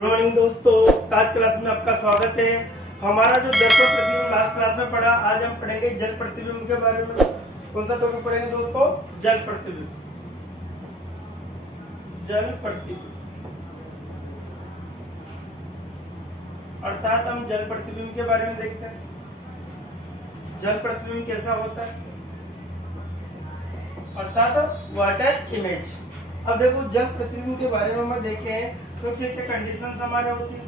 Good morning दोस्तों, आज class में आपका स्वागत है। हमारा जो दर्पण प्रतिबिंब लास्ट क्लास में पढ़ा, आज हम पढ़ेंगे जल प्रतिबिंब के बारे में। कौन सा टॉपिक पढ़ेंगे दोस्तों? जल प्रतिबिंब। जल प्रतिबिंब अर्थात हम जल प्रतिबिंब के बारे में देखते हैं। जल प्रतिबिंब कैसा होता है, अर्थात वाटर इमेज। अब देखो, जल प्रतिबिंब के बारे में हम देखें तो क्या क्या कंडीशंस हमारे होती है।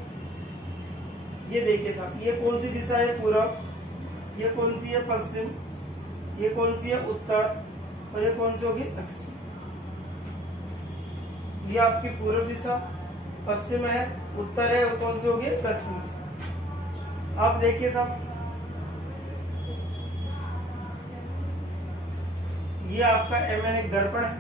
ये देखिए साहब, ये कौन सी दिशा है? पूरब। ये कौन सी है? पश्चिम। ये कौन सी है? उत्तर। और ये कौन सी होगी? दक्षिण। ये आपकी पूर्व दिशा पश्चिम है, उत्तर है, और कौन सी होगी? दक्षिण। आप देखिए साहब, ये आपका एमएन एक दर्पण है।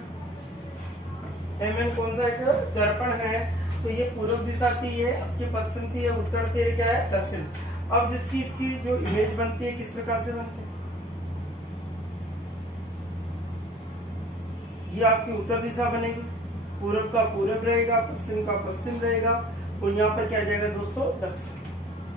एमएन कौन सा एक दर्पण है? तो ये पूर्व दिशा की है, आपकी पश्चिम की है, उत्तर की है, क्या है? दक्षिण। अब जिसकी इसकी जो इमेज बनती है, किस प्रकार से बनती है? ये आपकी उत्तर दिशा बनेगी, पूर्व का पूर्व रहेगा, पश्चिम का पश्चिम रहेगा, और यहाँ पर क्या जाएगा दोस्तों? दक्षिण।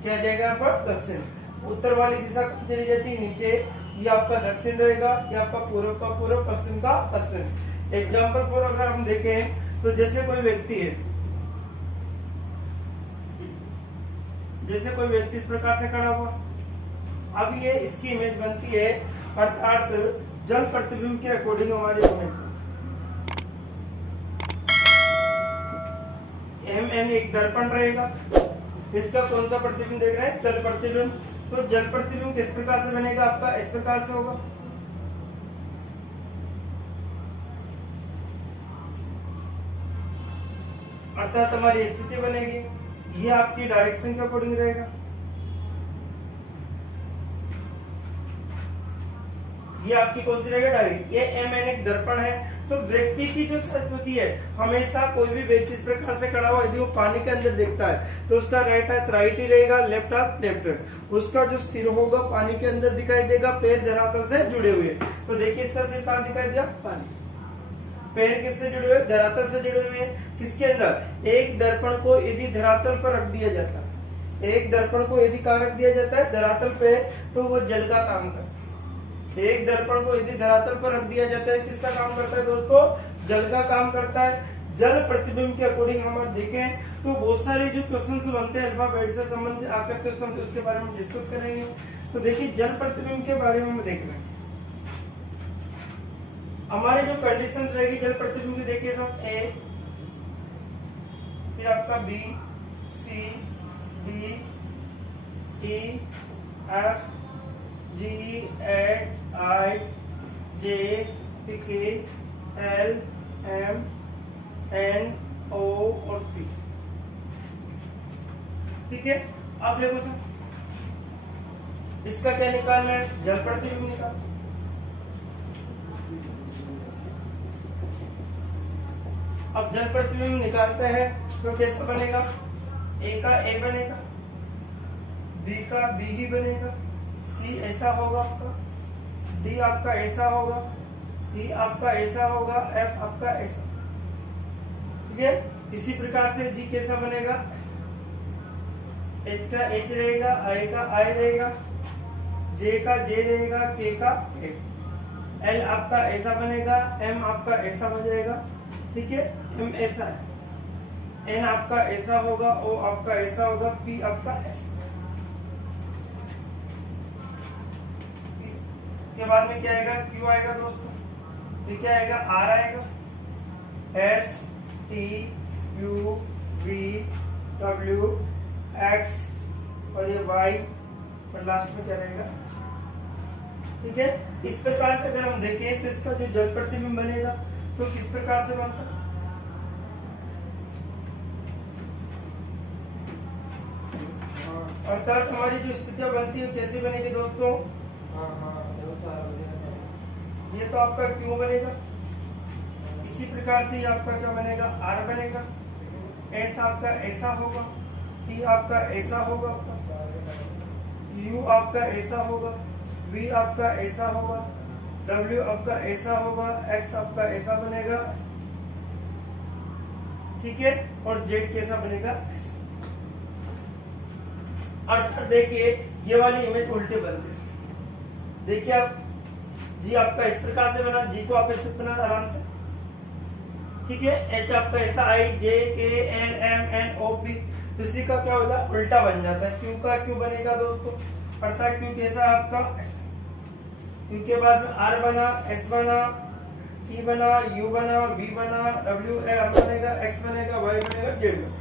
क्या जाएगा यहाँ पर? दक्षिण। उत्तर वाली दिशा चली जाती है नीचे, ये आपका दक्षिण रहेगा, ये आपका पूर्व का पूर्व, पश्चिम का पश्चिम। एग्जाम्पल फॉर अगर हम देखें तो जैसे कोई व्यक्ति है, जैसे कोई व्यक्ति इस प्रकार से खड़ा हुआ, अब ये इसकी इमेज बनती है, अर्थात जल प्रतिबिंब के अकॉर्डिंग हमारी इमेज। एमएन एक दर्पण रहेगा, इसका कौन सा प्रतिबिंब देख रहे हैं? जल प्रतिबिंब। तो जल प्रतिबिंब किस प्रकार से बनेगा आपका? इस प्रकार से होगा। अर्थात हमारी स्थिति बनेगी, ये आपकी डायरेक्शन के अकॉर्डिंग रहेगा। ये आपकी कौन सी रहेगा? डायरेक्ट। ये एमएन एक दर्पण है। तो व्यक्ति की जो संस्कृति है, हमेशा कोई भी व्यक्ति इस प्रकार से खड़ा हुआ, यदि वो पानी के अंदर देखता है तो उसका राइट हाथ राइट ही रहेगा, लेफ्ट हाथ लेफ्ट। उसका जो सिर होगा पानी के अंदर दिखाई देगा, पैर धरातल से जुड़े हुए। तो देखिए, इसका सिर कहाँ दिखाई दिया? पानी। पैर किससे जुड़े हुए? धरातल से जुड़े हुए हैं। किसके अंदर? एक दर्पण को यदि धरातल पर रख दिया जाता है, एक दर्पण को यदि कहाँ रख दिया जाता है? धरातल पे, तो वो जल का काम करता है। एक दर्पण को यदि धरातल पर रख दिया जाता है, किसका काम करता है दोस्तों? जल का काम करता है। जल प्रतिबिंब के अकॉर्डिंग हम देखें तो बहुत सारे जो क्वेश्चन बनते हैं अल्फाबेट से संबंधित आकर के उसके बारे में डिस्कस करेंगे। तो देखिए, जल प्रतिबिंब के बारे में हम देख रहे हैं। हमारी जो कंडीशंस रहेगी जल प्रतिबिंब की, देखिए सब ए, फिर आपका बी, सी, डी, ई, एफ, जी, एच, आई, J, K, L, M, N, ओ और पी। ठीक है। अब देखो सर, इसका क्या निकालना है? जल प्रतिबिंब निकालना। अब जल प्रतिबिंब निकालते हैं तो कैसा बनेगा? ए का ए बनेगा, बी का बी ही बनेगा, सी ऐसा होगा आपका, डी आपका ऐसा होगा, ई आपका ऐसा होगा, एफ आपका ऐसा। ठीक है। इसी प्रकार से जी कैसा बनेगा? एच का एच रहेगा, आई का आई रहेगा, जे का जे रहेगा, के का के। एल आपका ऐसा बनेगा, एम आपका ऐसा बन जाएगा। ठीक है। एम ऐसा है, एन आपका ऐसा होगा, ओ आपका ऐसा होगा, पी आपका ऐसा। के बाद में क्या आएगा? क्यू आएगा दोस्तों। फिर क्या आएगा? आर आएगा, S, T, U, V, W, X, और ये वाई, और लास्ट में क्या रहेगा? ठीक है। इस प्रकार से अगर हम देखें तो इसका जो जल प्रतिबिंब बनेगा तो किस प्रकार से बनता है? अर्थात हमारी जो स्थितियां बनती है कैसे बनेगी दोस्तों? ये तो आपका क्यू बनेगा। इसी प्रकार से आपका क्या बनेगा? आर बनेगा। एस आपका ऐसा होगा, टी आपका ऐसा होगा, यू आपका ऐसा होगा, वी आपका ऐसा होगा, डब्ल्यू आपका ऐसा होगा, एक्स आपका ऐसा बनेगा। ठीक है। और जेड कैसा बनेगा? अर्थात देखिए ये वाली इमेज उल्टे बनती है। देखिए आप जी आपका इस प्रकार से बना, जी को आप ऐसे बना आराम से, ठीक है। एच आपका ऐसा I J K L M N O P, तो इसी का क्या होगा उल्टा बन जाता है। क्यू का क्यू बनेगा दोस्तों, अर्थात क्यू कैसा आपका ऐसा, क्यू के बाद में आर बना, एस बना, टी बना, यू बना, वी बना, डब्ल्यू एम बनेगा, एक्स बनेगा, वाई बनेगा, जेड बनेगा,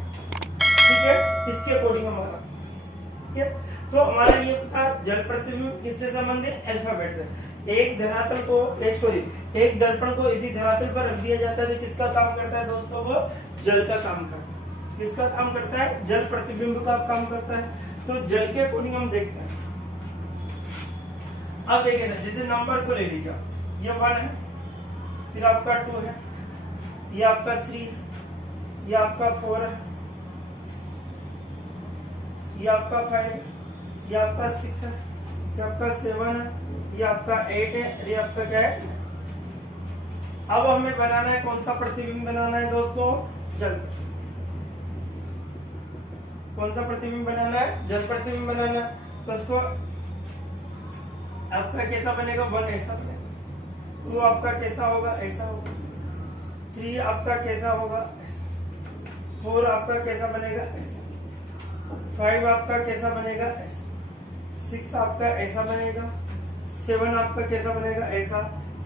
ठीक है। इसके अकॉर्डिंग हमारा, ठीक है। तो हमारा ये था जल प्रतिबिंब किससे संबंधित, अल्फाबेट से। एक धरातल को एक दर्पण को यदि धरातल पर रख दिया जाता है तो किसका काम करता है दोस्तों, वो जल का काम करता है। किसका काम करता है, जल प्रतिबिंब का काम करता है। तो जल के अकॉर्डिंग हम देखते हैं। अब देखिए सर, जैसे नंबर को ले लीजिए, ये 1 है, फिर आपका 2 है, ये आपका 3 है, ये आपका 4 है, ये आपका 5 है, ये आपका 6 है, ये आपका 7 है, ये आपका 8 है, ये आपका क्या है। अब हमें बनाना है कौन सा प्रतिबिंब बनाना है दोस्तों, जल। कौन सा प्रतिबिंब बनाना है, जल प्रतिबिंब बनाना है। तो उसको आपका कैसा बनेगा, 1 ऐसा बनेगा, 2 आपका कैसा होगा, ऐसा होगा, 3 आपका कैसा होगा, 4 आपका कैसा बनेगा, ऐसा, 5 आपका कैसा बनेगा, ऐसा, 6 आपका ऐसा बनेगा, 7 आपका कैसा बनेगा, ऐसा,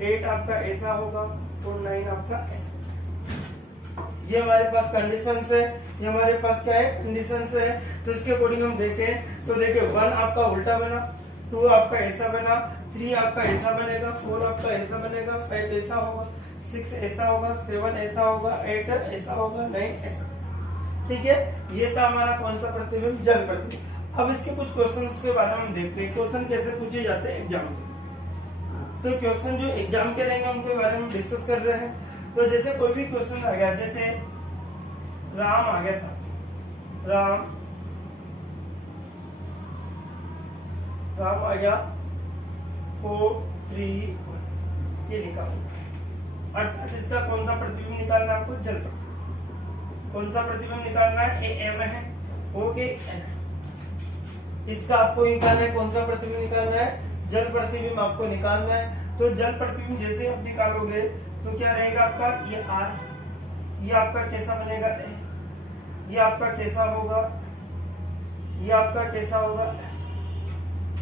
8 आपका ऐसा होगा, और 9 आपका ऐसा। ये हमारे पास कंडीशंस है, ये हमारे पास क्या है, कंडीशंस है। तो इसके अकॉर्डिंग हम देखें तो देखिए 1 आपका उल्टा बना, 2 आपका ऐसा बना, 3 आपका ऐसा बनेगा, 4 आपका ऐसा बनेगा, 5 ऐसा होगा, 6 ऐसा होगा, 7 ऐसा होगा, 8 ऐसा होगा, 9 ऐसा, ठीक है। ये था हमारा कौन सा प्रतिबिंब, जल प्रतिबिंब। अब इसके कुछ क्वेश्चन के बारे में हम देखते हैं, क्वेश्चन कैसे पूछे जाते हैं एग्जाम में। तो क्वेश्चन जो एग्जाम के रहेंगे उनके बारे में डिस्कस कर रहे हैं। तो जैसे कोई भी क्वेश्चन आ गया, जैसे राम आ गया साहब, राम आ गया 4 3 1, ये निकालो। अर्थात इसका कौन सा प्रतिबिंब निकालना है आपको, जल प्रतिबिंब। कौन सा प्रतिबिंब निकालना है, ए एम है, ओके एन। इसका आपको निकालना है, कौन सा प्रतिबिंब निकालना है, जल प्रतिबिंब आपको निकालना है। तो जल प्रतिबिंब जैसे आप निकालोगे तो क्या रहेगा आपका, ये आर, ये आपका कैसा बनेगा, ये आपका कैसा होगा, ये आपका कैसा होगा,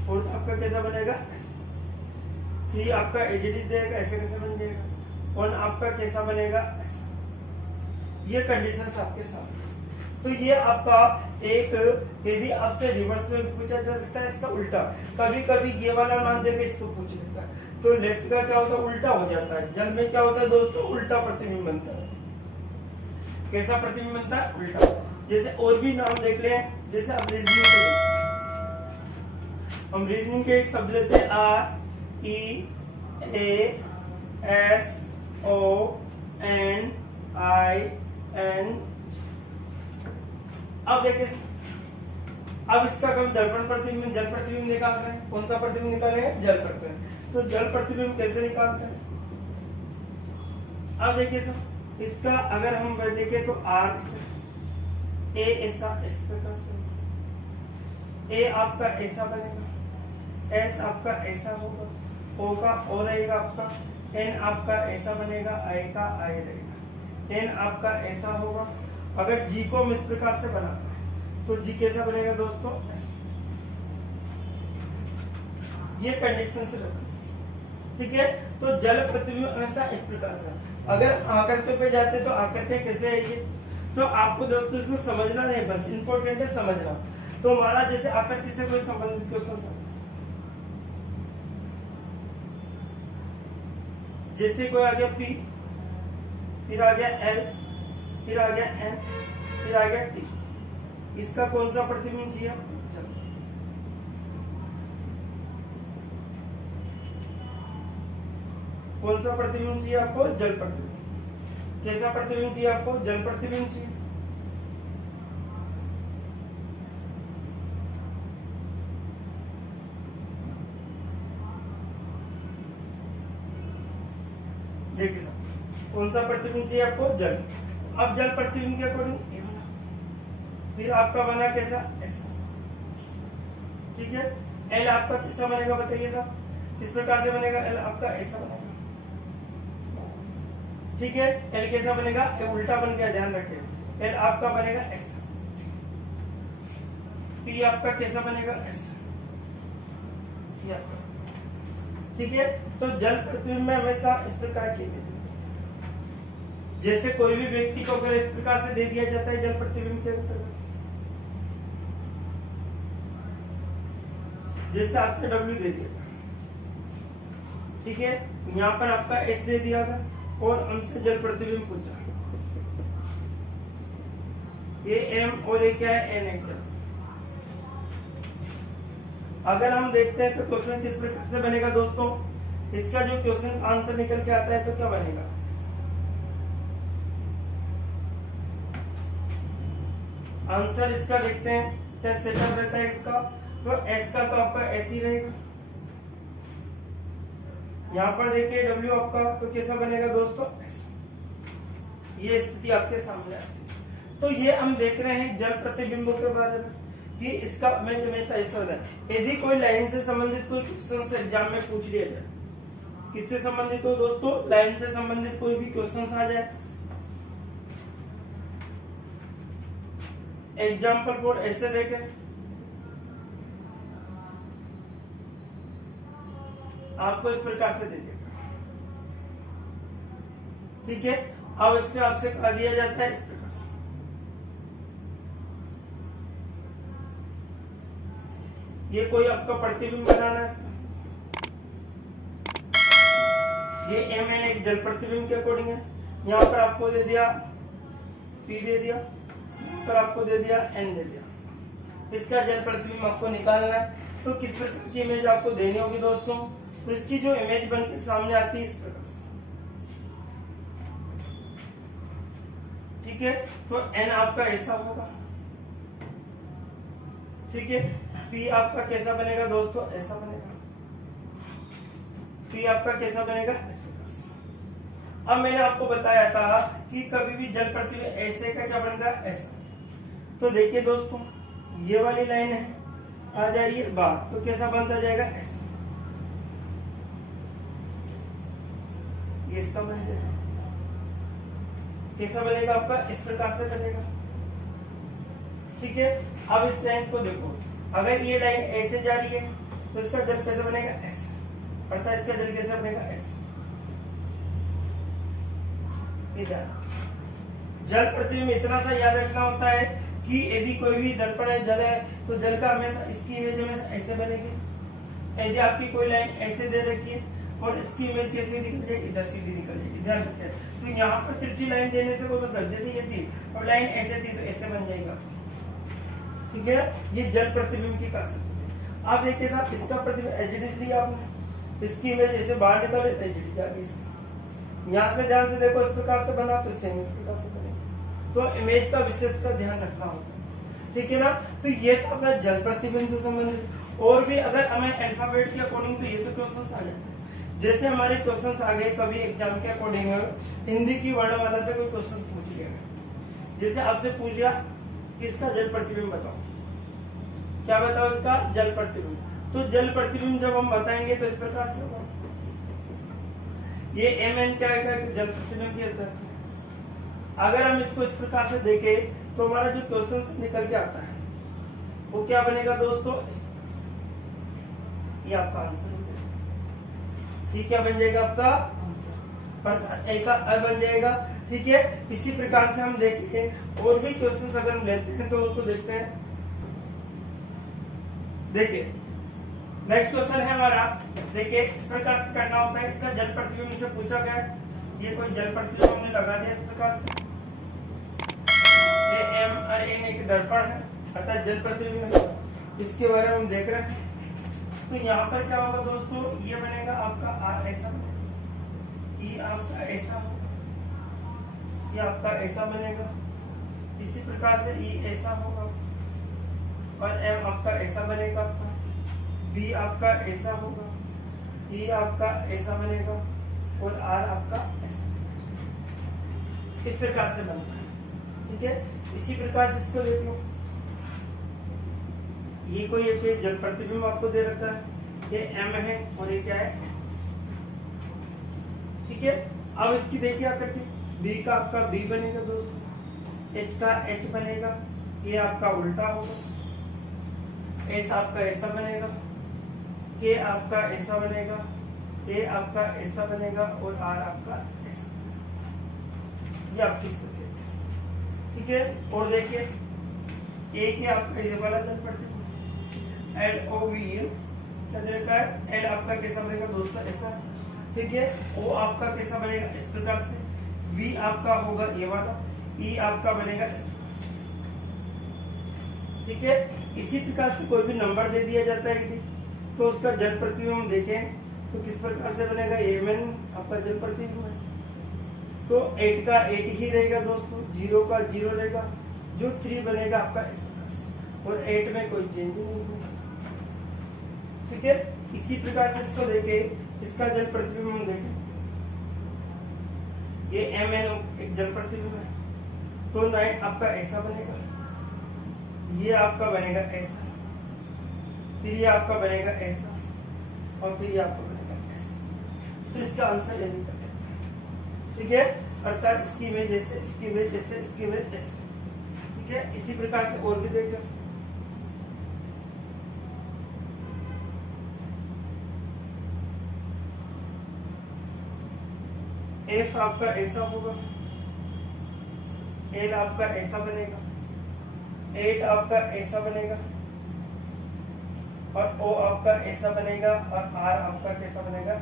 फोर्थ आपका कैसा बनेगा, 3 आपका एजिटिव देगा, ऐसे कैसे बन जाएगा, 1 आपका कैसा बनेगा, ये कंडीशंस आपके साथ। तो ये आपका एक, यदि आपसे रिवर्स में पूछा जा सकता है इसका उल्टा, कभी कभी ये वाला मान देकर इसको पूछ लेता है। तो लेफ्ट का क्या होता है, उल्टा हो जाता है। जल में क्या होता है दोस्तों, उल्टा प्रतिबिंब बनता है। कैसा प्रतिबिंब बनता है, उल्टा। जैसे और भी नाम देख ले, जैसे आप रीजनिंग को, हम रीजनिंग के एक शब्द लेते हैं, R E A S O N I N। अब देखिए, अब इसका हम दर्पण प्रतिबिंब, जल प्रतिबिंब निकाल रहे हैं। कौन सा प्रतिबिंब निकालेंगे, जल प्रतिबिंब। तो जल प्रतिबिंब कैसे निकालते हैं, अब देखिए सर, इसका अगर हम देखें तो आर से ए ऐसा, इस प्रकार से ए आपका ऐसा बनेगा, एस आपका ऐसा होगा, ओ का ओ रहेगा आपका, एन आपका ऐसा बनेगा, आई का आई रहेगा, एन आपका ऐसा होगा। अगर जी को हम इस प्रकार से बनाते हैं तो जी कैसा बनेगा दोस्तों, ये कंडीशन से रहती है, ठीक है। तो जल प्रतिबिंब हमेशा इस प्रकार से। अगर आकृतियों पे जाते तो आकृतियां कैसे है ये, तो आपको दोस्तों इसमें समझना नहीं, बस इंपॉर्टेंट है समझना। तो हमारा जैसे आकृति से कोई संबंधित क्वेश्चन, जैसे कोई आ गया P, फिर आ गया L, फिर आ गया N, फिर आ गया T, इसका कौन सा प्रतिबिंब चाहिए, कौन सा प्रतिबिंब चाहिए आपको, जल प्रतिबिंब। कैसा प्रतिबिंब चाहिए आपको, जल प्रतिबिंब चाहिए। देखिए कौन सा प्रतिबिंब चाहिए आपको, जल। अब जल प्रतिबिंब के अकॉर्डिंग फिर आपका बना कैसा, ऐसा, ठीक है। एल आपका कैसा बनेगा बताइए साहब, किस प्रकार से बनेगा? एल आपका ऐसा बनेगा, ठीक है। एल कैसा बनेगा? ये उल्टा बन गया, ध्यान रखें। एल आपका बनेगा ऐसा, पी आपका कैसा बनेगा? ऐसा, ठीक है। तो जल प्रतिबिंब में हमेशा इस प्रकार की, जैसे कोई भी व्यक्ति को अगर इस प्रकार से दे दिया जाता है जल प्रतिबिंब के अंतर्गत, जैसे आपसे W दे दिया, ठीक है, यहाँ पर आपका S दे दिया था और हमसे जल प्रतिबिंब पूछा, ये M और ये क्या है? N है। अगर हम देखते हैं तो क्वेश्चन किस प्रकार से बनेगा दोस्तों? इसका जो क्वेश्चन आंसर निकल के आता है तो क्या बनेगा? आंसर इसका देखते हैं क्या सेटअप रहता है इसका, तो S का तो आपका ऐसे ही रहेगा। यहाँ पर देखिए W आपका तो कैसा बनेगा दोस्तों? ये स्थिति आपके सामने आती है। तो ये हम देख रहे हैं जल प्रतिबिंबों के बारे में कि इसका हमेशा ऐसा होता है। यदि कोई लाइन से संबंधित कोई क्वेश्चन एग्जाम में पूछ लिया जाए, किससे संबंधित हो दोस्तों? लाइन से संबंधित कोई भी क्वेश्चन आ जाए, एग्जाम्पल फॉर ऐसे देखें, आपको इस प्रकार से दे देगा, ठीक है। अब इसमें आपसे कहा दिया जाता है इस प्रकार से, ये कोई आपका प्रतिबिंब बनाना है इसका, ये MN एक जल प्रतिबिंब के अकॉर्डिंग है। यहाँ पर आपको दे दिया P दे दिया, यहाँ पर आपको दे दिया N दे दिया। इसका जल प्रतिबिंब आपको निकालना है। तो किस प्रकार की इमेज आपको देनी होगी दोस्तों? तो इसकी जो इमेज बन के सामने आती है इस प्रकार से, ठीक है। तो N आपका ऐसा होगा, ठीक है। P आपका कैसा बनेगा दोस्तों? ऐसा बनेगा। P आपका कैसा बनेगा? इस प्रकार से। अब मैंने आपको बताया था कि कभी भी जल प्रतिबिंब ऐसे का क्या बनता है? ऐसा। तो देखिए दोस्तों, ये वाली लाइन है, आ जाइए बाहर, तो कैसा बनता जाएगा? ऐसा। ये इसका बन जाएगा, कैसा बनेगा आपका? इस प्रकार से बनेगा, ठीक है। अब इस लाइन को देखो, अगर ये लाइन ऐसे जा रही है तो इसका जल कैसे बनेगा? ऐसे, अर्थात इसका जल कैसे बनेगा? ऐसे। जल प्रतिबिंब इतना सा याद रखना होता है कि यदि कोई भी दर्पण है, जल है, तो जल का हमेशा इसकी इमेज हमेशा ऐसे बनेगी। यदि आपकी कोई लाइन ऐसे दे रखी है और इसकी इमेज कैसे निकल जाएगी? इधर सीधी निकल जाएगी, ध्यान रखें। तो यहाँ पर तिरछी लाइन देने से कोई मतलब, जैसे ये थी और लाइन ऐसे थी तो ऐसे बन जाएगा, ठीक है। ये जल प्रतिबिंब की खासियत है। आप देखिए साहब, इसका प्रतिबिंब एचडी लिया आपने, इसकी इमेज ऐसे बाहर निकले तो एचडी जाएगी इसकी। यहाँ से ध्यान से देखो, इस प्रकार से बना तो सेम इस प्रकार से बनेगा। तो इमेज का विशेष का ध्यान रखना होता है, ठीक है ना। तो ये तो अपना जल प्रतिबिंब से संबंधित। और भी अगर हमें अल्फाबेट के अकॉर्डिंग तो ये तो क्वेश्चन आ जाते हैं। जैसे हमारे क्वेश्चंस आ गए कभी एग्जाम के अकॉर्डिंग, हिंदी की वर्णमाला से कोई क्वेश्चन पूछ लिया, जैसे आपसे पूछ लिया इसका जल प्रतिबिंब बताओ, क्या बताओ इसका? जल प्रतिबिंब। तो जल प्रतिबिंब जब हम बताएंगे तो इस प्रकार से होगा। ये MN क्या है? जल प्रतिबिंब की अर्थ। अगर हम इसको इस प्रकार से देखें तो हमारा जो क्वेश्चन निकल के आता है वो क्या बनेगा दोस्तों? ये आपका आंसर, ये क्या बन जाएगा आपका आंसर, एक बन जाएगा, ठीक है। इसी प्रकार से हम देखें और भी क्वेश्चंस अगर हम लेते हैं तो उसको देखते हैं। देखिए नेक्स्ट क्वेश्चन है हमारा, देखिए इस प्रकार से करना होता है। इसका जल प्रतिबिंब से पूछा गया, ये कोई जल प्रतिबिंब हमने लगा दिया इस प्रकार से। ये M और N एक दर्पण है, अर्थात जल प्रतिबिंब है, इसके बारे में हम देख रहे हैं। तो यहाँ पर क्या होगा दोस्तों? ये बनेगा आपका R ऐसा, ये आपका ऐसा होगा, ये आपका ऐसा बनेगा। इसी प्रकार से E ऐसा होगा और M आपका ऐसा बनेगा, आपका B आपका ऐसा होगा, E आपका ऐसा बनेगा और R आपका ऐसा, इस प्रकार से बनता है, ठीक है। इसी प्रकार से इसको देख लो, ये कोई एक जल प्रतिबिंब आपको दे रखा है, ये m है और ये क्या है, ठीक है। अब इसकी देखिए आकृति, b का आपका b बनेगा दोस्तों, h का h बनेगा, ये आपका उल्टा होगा, s आपका ऐसा बनेगा, k आपका ऐसा बनेगा, a आपका ऐसा बनेगा और r आपका ऐसा, ये आपकी स्थिति है, ठीक है। और देखिए a के आपका ये वाला जल प्रतिबिंब LOVL क्या देखा है, L आपका कैसा बनेगा दोस्तों, ऐसा, ठीक है। O आपका कैसा बनेगा इस प्रकार से, V आपका होगा ये वाला, E आपका बनेगा इस प्रकार से, ठीक है। इसी प्रकार से कोई भी नंबर दे दिया जाता है यदि, तो उसका जल प्रतिबिंब हम देखें तो किस प्रकार से बनेगा, Mn आपका जल प्रतिबिंब है, तो 8 का 8 ही रहेगा दोस्तों, 0 का 0 रहेगा, जो 3 बनेगा आपका इस प्रकार से, और 8 में कोई चेंज नहीं होगा, ठीक है। इसी प्रकार से इसको देखे, इसका जल प्रतिबिंब हम देखें, ये Mn एक जल प्रतिबिंब है, तो 9 आपका ऐसा बनेगा, ये आपका बनेगा ऐसा, फिर ये आपका बनेगा ऐसा, और फिर ये आपका बनेगा ऐसा, तो इसका आंसर यही कर सकते हैं, ठीक है। अर्थात इसकी इमेज ऐसे, इसकी इमेज ऐसे, इसकी इमेज ऐसे, ठीक है। इसी प्रकार से और भी देखो, F आपका ऐसा होगा, L आपका ऐसा बनेगा, 8 आपका ऐसा बनेगा, और O आपका ऐसा बनेगा, और R आपका कैसा बनेगा,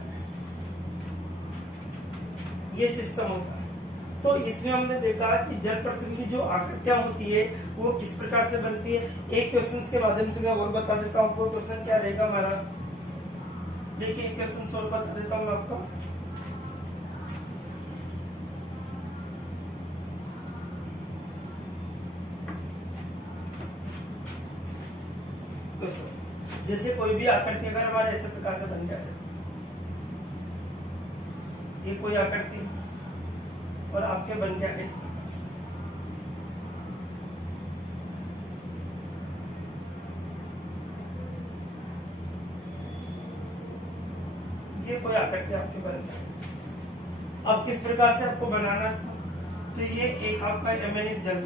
ये सिस्टम होता है। तो इसमें हमने देखा कि जल प्रतिबिंब की जो आकृतियां होती है वो किस प्रकार से बनती है। एक क्वेश्चन के माध्यम से मैं और बता देता हूँ आपको, क्वेश्चन क्या रहेगा हमारा, देखिए एक क्वेश्चन सोल्व बता देता हूँ मैं आपको। जैसे कोई भी आकृति अगर हमारे ऐसे प्रकार से बन जाए, ये कोई आकृति और आपके बन गया इस प्रकार से, ये कोई आकृति आपके बन गया। अब किस प्रकार से आपको बनाना है, तो ये एक आपका Mn एक जल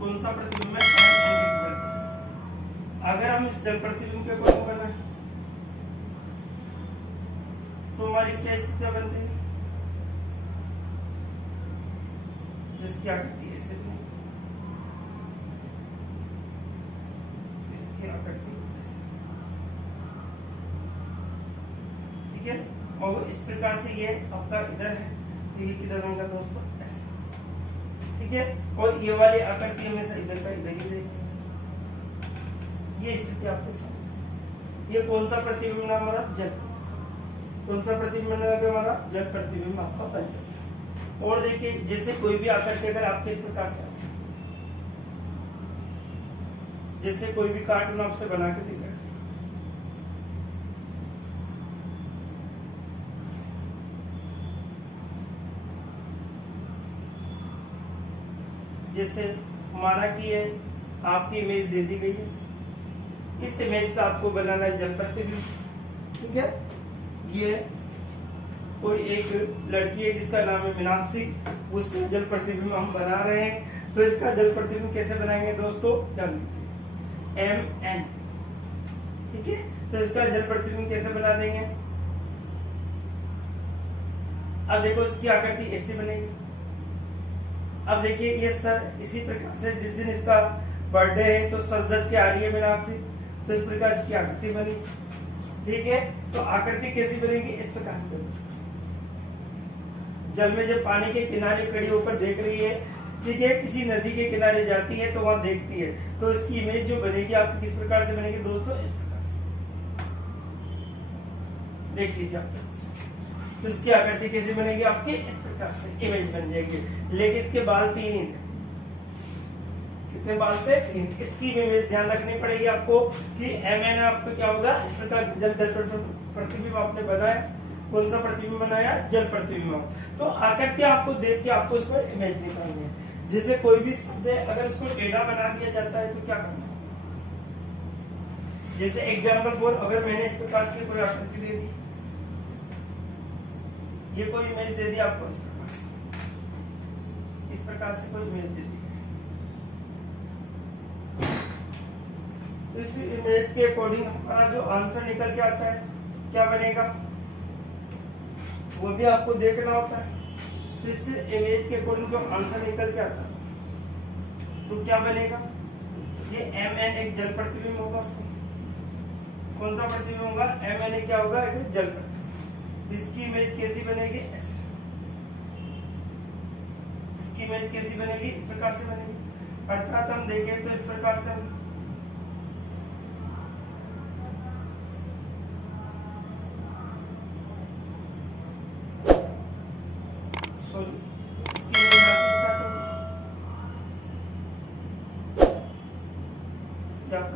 कौन सा प्रतिबिंब है, अगर हम इस जल प्रतिबिंब के को बनाए तो हमारी क्या स्थितियां बनती है, जिसकी आकृति ऐसे बनेगी, इसकी आकृति ऐसे, ठीक है। और वो इस प्रकार से ये आपका इधर है, तो ये किधर बनेगा दोस्तों, ऐसे, ठीक है। और ये वाली आकृति हमेशा इधर का इधर ही रहेगी, ये स्थिति आपके साथ। ये कौन सा प्रतिबिंब है हमारा, जल, कौन सा प्रतिबिंब है हमारा, जल प्रतिबिंब आपका बन जाएगा। और देखिए जैसे कोई भी आकृति अगर आपके इस प्रकार से, जैसे कोई भी कार्टून आपसे बना के दिखा, जैसे माना कि ये आपकी इमेज दे दी गई है, इस इमेज का आपको बनाना है जल प्रतिबिंब, ठीक है। ये कोई एक लड़की है जिसका नाम है मीनाक्षी, उसका जल प्रतिबिंब हम बना रहे हैं, तो इसका जल प्रतिबिंब कैसे बनाएंगे दोस्तों, जान लीजिए Mn, ठीक है। तो इसका जल प्रतिबिंब कैसे बना देंगे, अब देखो इसकी आकृति ऐसी बनेगी। अब देखिए ये सर इसी प्रकार से जिस दिन इसका बर्थडे है तो सर 10 की आ रही है मीनाक्षी, तो इस प्रकार की आकृति बनी, ठीक है। तो आकृति कैसी बनेगी, इस प्रकार से बनेगी। जल में जब पानी के किनारे खड़ी होकर देख रही है, ठीक है, किसी नदी के किनारे जाती है तो वहां देखती है, तो इसकी इमेज जो बनेगी आपकी किस प्रकार से बनेगी दोस्तों, इस प्रकार से देख लीजिए आप, तो इसकी आकृति कैसी बनेगी आपकी, इस प्रकार से इमेज बन जाएगी। लेकिन इसके बाल 3 ही थे, कितने बाल थे, 3। इसकी इमेज ध्यान रखनी पड़ेगी आपको कि Mn आपको क्या होगा, इस प्रकार जल प्रतिबिंब आपने बनाया, कौन सा प्रतिबिंब बनाया, जल प्रतिबिंब। तो आकृति आपको देख के आपको इसको इमेज निकालनी है। जैसे कोई भी शब्द है अगर उसको टेढ़ा बना दिया जाता है तो क्या करना है? जैसे एग्जाम्पल फॉर, अगर मैंने इस प्रकार से कोई आकृति दे दी, ये कोई इमेज दे दी आपको, इस प्रकार से कोई इमेज दे दी, इस इमेज के अकॉर्डिंग हमारा जो आंसर निकल के आता है क्या बनेगा वो भी आपको देखना होता है। तो इस इमेज के अकॉर्डिंग जो आंसर निकल के आता है तो क्या बनेगा, ये MN एक जल प्रतिबिंब होगा। कौन सा प्रतिबिंब होगा? MN क्या होगा? एक जल प्रतिबिंब। इसकी इमेज कैसी बनेगी? ऐसे। इसकी इमेज कैसी बनेगी? इस प्रकार से बनेगी। अर्थात हम देखें तो इस प्रकार से हम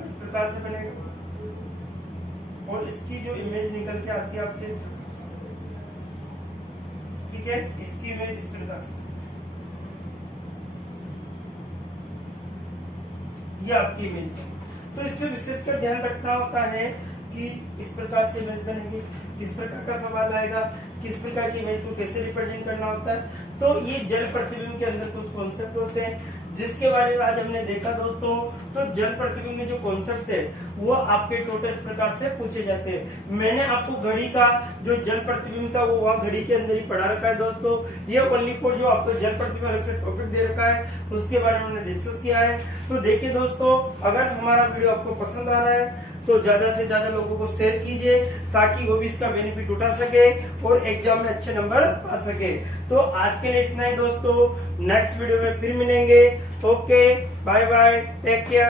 इस प्रकार से बनेगा, और इसकी जो इमेज निकल के आती है आपके, ठीक है, इसकी इमेज इस प्रकार से, ये आपकी इमेज। तो इसमें विशेषकर ध्यान रखना होता है कि इस प्रकार से इमेज बनेगी, किस प्रकार का सवाल आएगा, किस प्रकार की इमेज को कैसे रिप्रेजेंट करना होता है। तो ये जल प्रतिबिंब के अंदर कुछ कॉन्सेप्ट होते हैं जिसके बारे में आज हमने देखा दोस्तों। तो जल प्रतिबिंब में जो कॉन्सेप्ट है वो आपके टोटल इस प्रकार से पूछे जाते हैं। मैंने आपको घड़ी का जो जल प्रतिबिंब था वो वहाँ घड़ी के अंदर ही पढ़ा रखा है दोस्तों। ये ओनली फॉर जो आपको जल प्रतिबिंब अलग से टॉपिक दे रखा है उसके बारे में हमने डिस्कस किया है। तो देखिए दोस्तों, अगर हमारा वीडियो आपको पसंद आ रहा है तो ज्यादा से ज्यादा लोगों को शेयर कीजिए ताकि वो भी इसका बेनिफिट उठा सके और एग्जाम में अच्छे नंबर पा सके। तो आज के लिए इतना ही दोस्तों, नेक्स्ट वीडियो में फिर मिलेंगे। Okay, bye bye, take care.